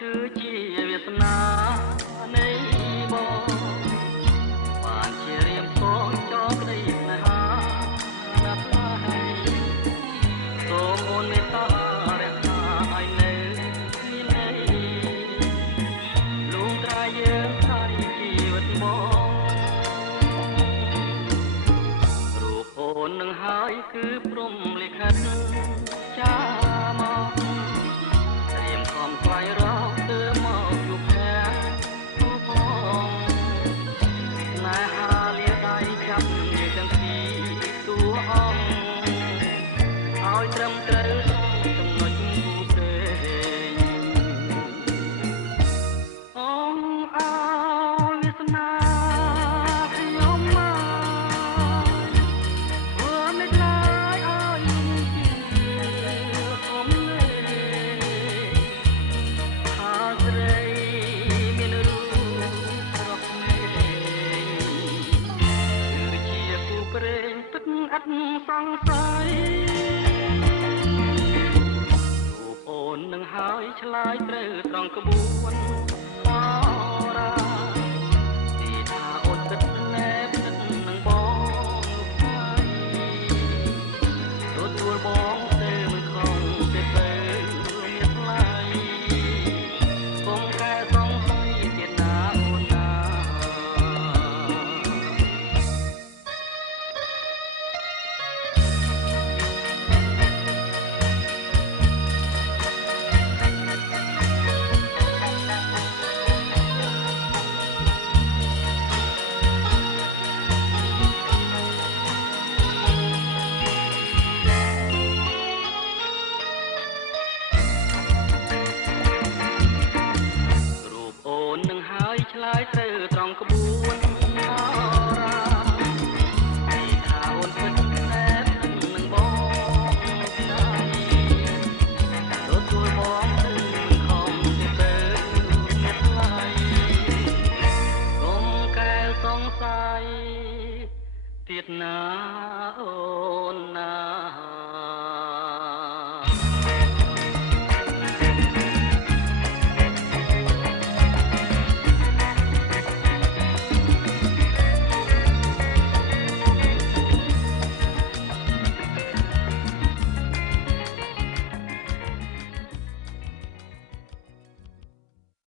គឺជាវាសនានៃបងបានជារៀមផងចោលក្តីស្នេហាណាស់ហើយសូមអូនមេត្តារក្សាឲ្យនៅទីនេះលុងត្រាយើងខាងជីវិតបងរូបអូននឹងហើយគឺព្រំលិខិតចាមកត្រៀមខំស្វែងរកទៅមកជួបគ្នាទូផងស្នេហាលាដៃចាប់យើងទាំងពីរទូអង្គឲ្យត្រឹមត្រូវចំណុចគូព្រេងអង្គអើយវាសនាខ្ញុំមកធ្វើមិនឡើយឲ្យជាសុំលេថាស្រីមានរូបរកមេគឺជាគូព្រេងទឹកអត់សង្ស័យរូបអូននឹងហើយឆ្លើយត្រូវត្រង់ក្បួនតារាទីថាអូនគិតណែបគិតនឹងបងហើយទទួលបងទៅមិនខំទេទៅមានថ្លៃកុំកែសង្ស័យទៀតណាអូនណារូបអូននឹងហើយឆ្លើយត្រូវត្រង់ក្បួនតារាទីថាអូនពិតណែបនឹងបងស្ដាយទទួលបងទៅខំទេទៅមានថ្លៃកុំកែសង្ស័យទៀតណាអូនណា